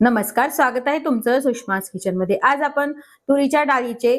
नमस्कार, स्वागत आहे तुमचं सुषमास किचन मध्ये। आज आपण तुरीच्या डाळीचे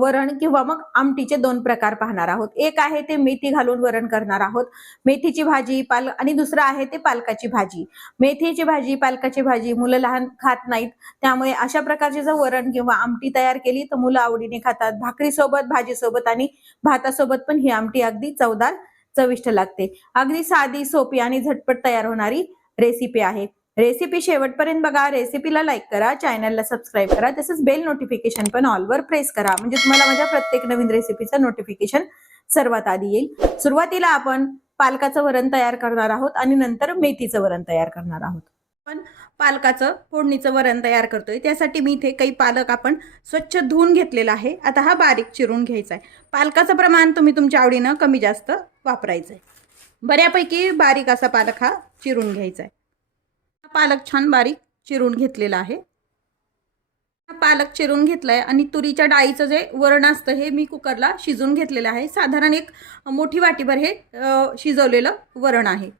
वरण किंवा मग आमटीचे दोन प्रकार पाहणार आहोत। एक आहे ते मेथी घालून वरण करणार आहोत, मेथीची भाजी आणि दुसरं आहे ते पालकाची भाजी। मेथीची भाजी, पालकाची भाजी मुलं लहान खात नाहीत, त्यामुळे अशा प्रकारचे जर वरण किंवा आमटी तयार केली तर मुलं आवडीने खातात। भाकरी सोबत, भाजी सोबत आणि भातासोबत पण ही आमटी अगदी चवदार, चविष्ट लागते। अगदी साधी, सोपी आणि झटपट तयार होणारी रेसिपी आहे। रेसिपी शेवटपर्यंत बघा। रेसिपीला लाईक करा, चॅनलला सबस्क्राईब करा, तसंच बेल नोटिफिकेशन पण ऑल वर प्रेस करा, म्हणजे तुम्हाला माझ्या प्रत्येक नवीन रेसिपीचं नोटिफिकेशन सर्वात आधी येईल। सुरुवातीला आपण पालकाचं वरण तयार करणार आहोत आणि नंतर मेथीचं वरण तयार करणार आहोत। पण पालकाचं फोडणीचं वरण तयार करतोय, त्यासाठी मी इथे काही पालक आपण स्वच्छ धुवून घेतलेला आहे। आता हा बारीक चिरून घ्यायचा आहे। पालकाचं प्रमाण तुम्ही तुमच्या आवडीनं कमी जास्त वापरायचं आहे। बऱ्यापैकी बारीक असा पालक हा चिरून घ्यायचा आहे। पालक छान बारीक चिरून घेतलेला आहे। पालक चिरून घेतलाय आणि तुरीच्या डाळीचं जे वरण असतं हे मी कुकरला शिजवून घेतलेलं आहे। साधारण एक मोठी वाटीभर हे शिजवलेलं वरण आहे।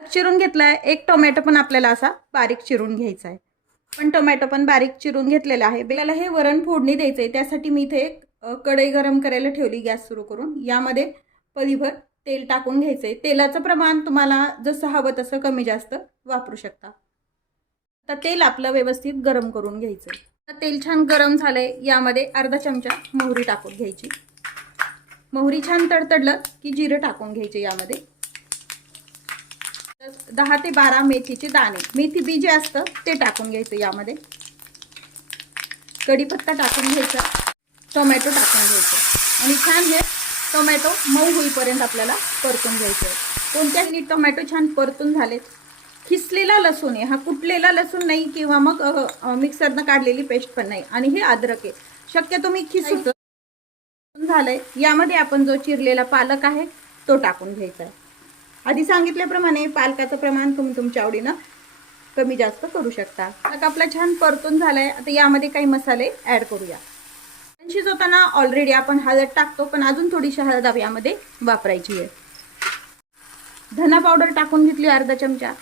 चिरून घेतलाय। एक टोमॅटो पण आपल्याला असा बारीक चिरून घ्यायचा आहे। पण टोमॅटो पण बारीक चिरून घेतलेला आहे। बेलाला हे वरण फोडणी द्यायचंय, त्यासाठी मी इथे एक कढई गरम करायला ठेवली, गॅस सुरू करून। यामध्ये पळीभर तेल टाकून घ्यायचंय। तेलाचं प्रमाण तुम्हाला जसं हवं तसं कमी जास्त वापरू शकता। आता तेल आपलं व्यवस्थित गरम करून घ्यायचंय। आता तेल छान गरम झालंय, यामध्ये अर्धा चमचा मोहरी टाकून घ्यायची। मोहरी छान तडतडलं की जिरं टाकून घ्यायचे। यामध्ये 10 ते 12 मेथीचे दाणे, मेथी बी जे असतं ते टाकून घ्यायचं। यामध्ये कढीपत्ता टाकून घ्यायचा, टोमॅटो टाकून घ्यायचं आणि छान हे टोमॅटो मऊ होईपर्यंत आपल्याला परतून घ्यायचं आहे। कोणत्याही टोमॅटो छान परतून झालेत। खिसलेला लसूण आहे, हा कुटलेला लसूण नाही किंवा मग मिक्सरनं काढलेली पेस्ट पण नाही, आणि हे अद्रक आहे, शक्यतो मी खिसून झालंय। यामध्ये आपण जो चिरलेला पालक आहे तो टाकून घ्यायचा आहे। आधी सांगितल्याप्रमाणे पालकाचं प्रमाण तुम्ही तुमच्या आवडीनं कमी जास्त करू शकता। पालक आपला छान परतून झालाय। आता यामध्ये काही मसाले ऍड करूया। शिजवताना ऑलरेडी आपण हळद टाकतो, पण अजून थोडीशी हळद यामध्ये वापरायची आहे। धना पावडर टाकून घेतली अर्धा चमचा।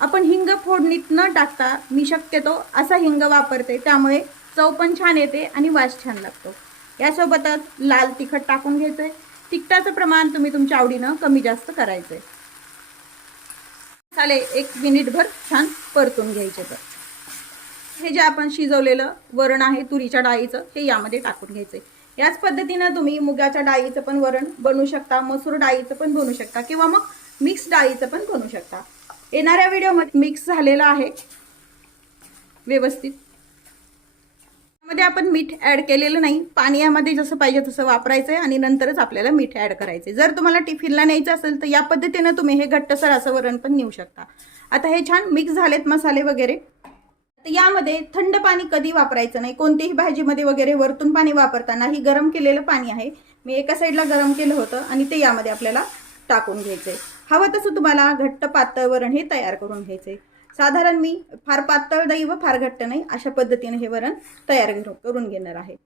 आपण हिंग फोडणीत न टाकता मी शक्यतो असा हिंग वापरते, त्यामुळे चव पण छान येते आणि वास छान लागतो। यासोबतच लाल तिखट टाकून घ्यायचंय। तिखटाचं प्रमाण तुम्ही तुमच्या आवडीनं कमी जास्त करायचंय। मसाले 1 मिनिटभर छान परतून घ्यायचे। तर हे जे आपण शिजवलेलं वरण आहे तुरीच्या डाळीचं, हे यामध्ये टाकून घ्यायचंय। याच पद्धतीनं तुम्ही मुगाच्या डाळीचं पण वरण बनवू शकता, मसूर डाळीचं पण बनवू शकता, किंवा मग मिक्स डाळीचं पण बनवू शकता। येणाऱ्या व्हिडिओमध्ये मिक्स झालेलं आहे व्यवस्थित। यामध्ये आपण मीठ ऍड केलेलं नाही, पाणी यामध्ये जसं पाहिजे तसं वापरायचंय आणि नंतरच आपल्याला मीठ ऍड करायचंय। जर तुम्हाला टिफिनला न्यायचं असेल तर या पद्धतीनं तुम्ही हे घट्टसर असं वरण पण नेऊ शकता। आता हे छान मिक्स झालेत मसाले वगैरे। यामध्ये थंड पाणी कधी वापरायचं नाही, कोणत्याही भाजीमध्ये वगैरे वरतून पाणी वापरताना ही गरम केलेलं पाणी आहे, मी एका साईडला गरम केलं होतं आणि ते यामध्ये आपल्याला टाकून घ्यायचंय। हवं तसं तुम्हाला घट्ट पातळ वरण हे तयार करून घ्यायचंय। साधारण मी फार पातळ नाही व फार घट्ट नाही अशा पद्धतीने हे वरण तयार करून घेणार आहे।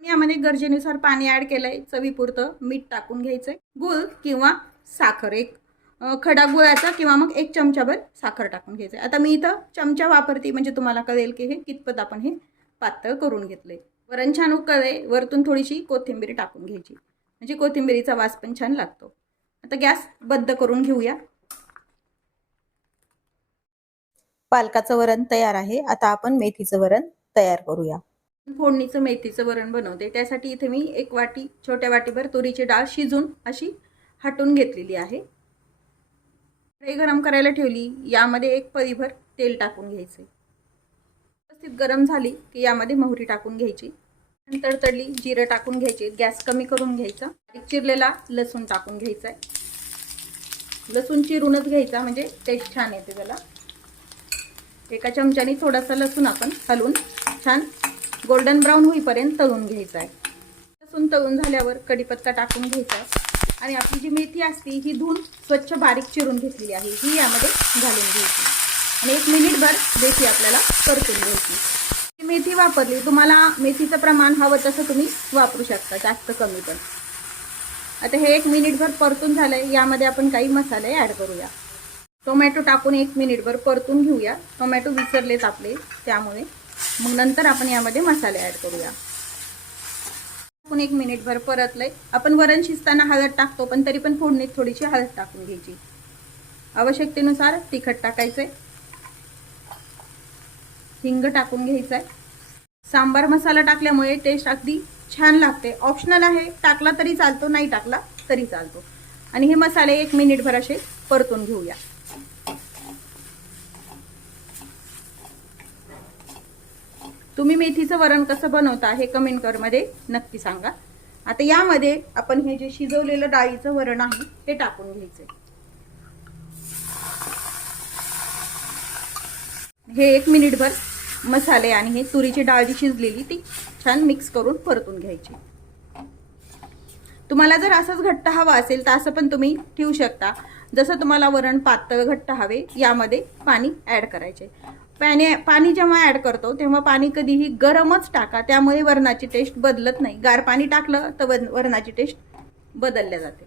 यामध्ये गरजेनुसार पाणी ऍड केलंय, चवीपुरतं मीठ टाकून घ्यायचंय। गूळ किंवा साखर, एक खडा गुळाचा किंवा मग 1 चमचाभर साखर टाकून घ्यायचंय। आता मी इथं चमचा वापरते, म्हणजे तुम्हाला कळेल की हे कितपत आपण हे पातळ करून घेतलंय। वरण छान उकळलंय, वरतून थोडीशी कोथिंबीर टाकून घ्यायची, म्हणजे कोथिंबीरीचा वास पण छान लागतो। आता गॅस बंद करून घेऊया। पालकाचं वरण तयार आहे। आता आपण मेथीचं वरण तयार करूया। फोडणीचं मेथीचं वरण बनवते, त्यासाठी इथे मी 1 वाटी, छोट्या वाटीभर तुरीची डाळ शिजून अशी हटून घेतलेली आहे। कढई गरम करायला ठेवली, यामध्ये 1 पळीभर तेल टाकून घ्यायचे। व्यवस्थित गरम झाली की यामध्ये मोहरी टाकून घ्यायची, नंतर तडली जिरं टाकून घ्यायचे। गॅस कमी करून घ्यायचा। चिरलेला लसूण टाकून घ्यायचा आहे। लसूण चिरूनच घ्यायचा, म्हणजे टेस्ट छान येते त्याला। एका चमच्याने थोडासा लसूण आपण हलवून छान गोल्डन ब्राऊन होईपर्यंत तळून घ्यायचा आहे। लसूण तळून झाल्यावर कढीपत्ता टाकून घ्यायचा आहे आणि आपली जी मेथी असते ही धुवून स्वच्छ बारीक चिरून घेतलेली आहे, ही यामध्ये घालून घ्यायची आणि 1 मिनिटभर मेथी आपल्याला परतून घ्यायची। मेथी वापरली, तुम्हाला मेथीचं प्रमाण हवं तसं तुम्ही वापरू शकता, जास्त कमी पण। आता हे 1 मिनिटभर परतून झालंय, यामध्ये आपण काही मसाले ऍड करूया। टोमॅटो टाकून 1 मिनिटभर परतून घेऊया. टोमॅटो विसरलेत आपले, त्यामुळे मग नंतर आपण यामध्ये मसाले ॲड करूया. आपण 1 मिनिटभर परतलंय. आपण वरण शिजताना हळद टाकतो, पण तरी पण फोडणीत थोडीशी हळद टाकून घ्यायची. आवश्यकतेनुसार तिखट टाकायचंय. हिंग टाकून घ्यायचंय. सांबार मसाला टाकल्यामुळे टेस्ट अगदी छान लागते. ऑप्शनल आहे, टाकला तरी चालतो, नाही टाकला तरी चालतो. आणि हे मसाले 1 मिनिटभर असे परतून घेऊया. तुम्ही मेथीचं वरण कसं बनवता हे कमेंट करमध्ये नक्की सांगा. आता यामध्ये आपण हे जे शिजवलेलं डाळीचं वरण आहे हे टाकून घ्यायचंय. हे 1 मिनिटभर मसाले आणि हे तुरीची डाळ जी शिजलेली ती छान मिक्स करून परतून घ्यायची. तुम्हाला जर असंच घट्ट हवा असेल तर असं पण तुम्ही ठेवू शकता. जसं तुम्हाला वरण पातळ घट्ट हवे, यामध्ये पाणी ॲड करायचे. पाणी जेव्हा ॲड करतो तेव्हा पाणी कधीही गरमच टाका, त्यामुळे वरणाची टेस्ट बदलत नाही. गार पाणी टाकलं तर वरणाची टेस्ट बदलल्या जाते.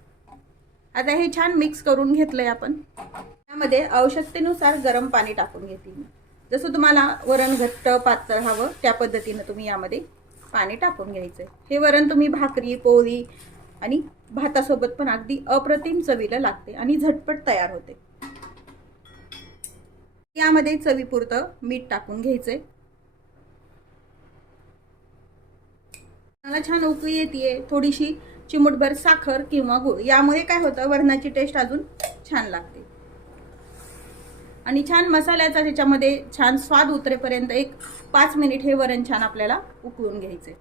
आता हे छान मिक्स करून घेतलंय आपण. त्यामध्ये आवश्यकतेनुसार गरम पाणी टाकून घेते मी. जसं तुम्हाला वरण घट्ट पातळ हवं त्या पद्धतीनं तुम्ही यामध्ये पाणी टाकून घ्यायचंय. हे वरण तुम्ही भाकरी, पोळी आणि भातासोबत पण अगदी अप्रतिम चवीला लागते आणि झटपट तयार होते. यामध्ये चवीपुरतं मीठ टाकून घ्यायचंय. मला छान उकळी येते. थोडीशी चिमूटभर साखर किंवा गूळ, यामुळे काय होतं, वरणाची टेस्ट अजून छान लागते. आणि छान मसाल्याचा त्याच्यामध्ये छान स्वाद उतरेपर्यंत 5 मिनिट हे वरण छान आपल्याला उकळून घ्यायचे.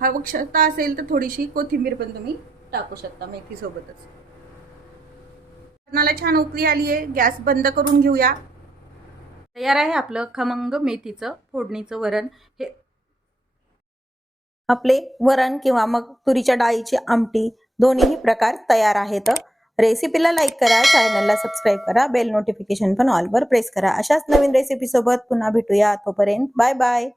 आवश्यकता असेल तर थोडीशी कोथिंबीर पण तुम्ही टाकू शकता मेथी सोबतच. वरणाला छान उकळी आली आहे. गॅस बंद करून घेऊया. तयार आहे आपलं खमंग मेथीचं फोडणीचं वरण. हे आपले वरण किंवा मग तुरीच्या डाळीची आमटी दोन्हीही प्रकार तयार आहेत. रेसिपीला लाईक करा, चॅनलला सबस्क्राईब करा, बेल नोटिफिकेशन पण ऑलवर प्रेस करा. अशाच नवीन रेसिपी सोबत पुन्हा भेटूया. तोपर्यंत बाय बाय.